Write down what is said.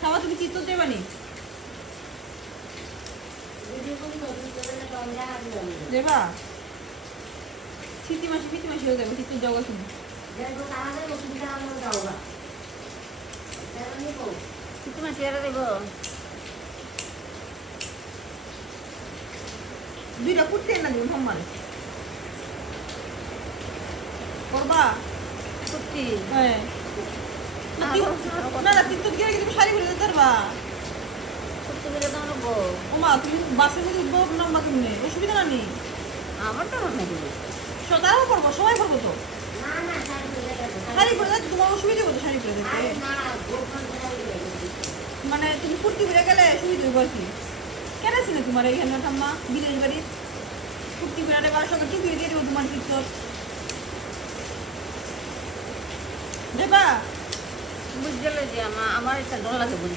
খাওয়া তুমি চিত্ত দেবানি দেবা? শীতি মাসে শীতি মাসে হয়ে যাবে শুনে। এরা দেব। দুইটা কুর্তি না দিব, সম্মান। করবা? সত্যি হ্যাঁ। না, তিন- না না তিন তো গিয়ে তুমি শাড়ি পরে যেতে পারবা তুমি উঠবো নাম্বা কেমনে অসুবিধা না নেই আমার তো সবাই তো তোমার অসুবিধা হতো যেতে মানে তুমি কুর্তি পরে গেলে সুবিধা হইব আর কি কেন না তোমার এইখানে ঠাম্মা বিদেশ বাড়ি কুর্তি আরে বারোশো টাকা টিপি দিয়ে দেবো তোমার চিত্তর দেবা বুঝতে যে আমার আমার একটা ডর আছে বলি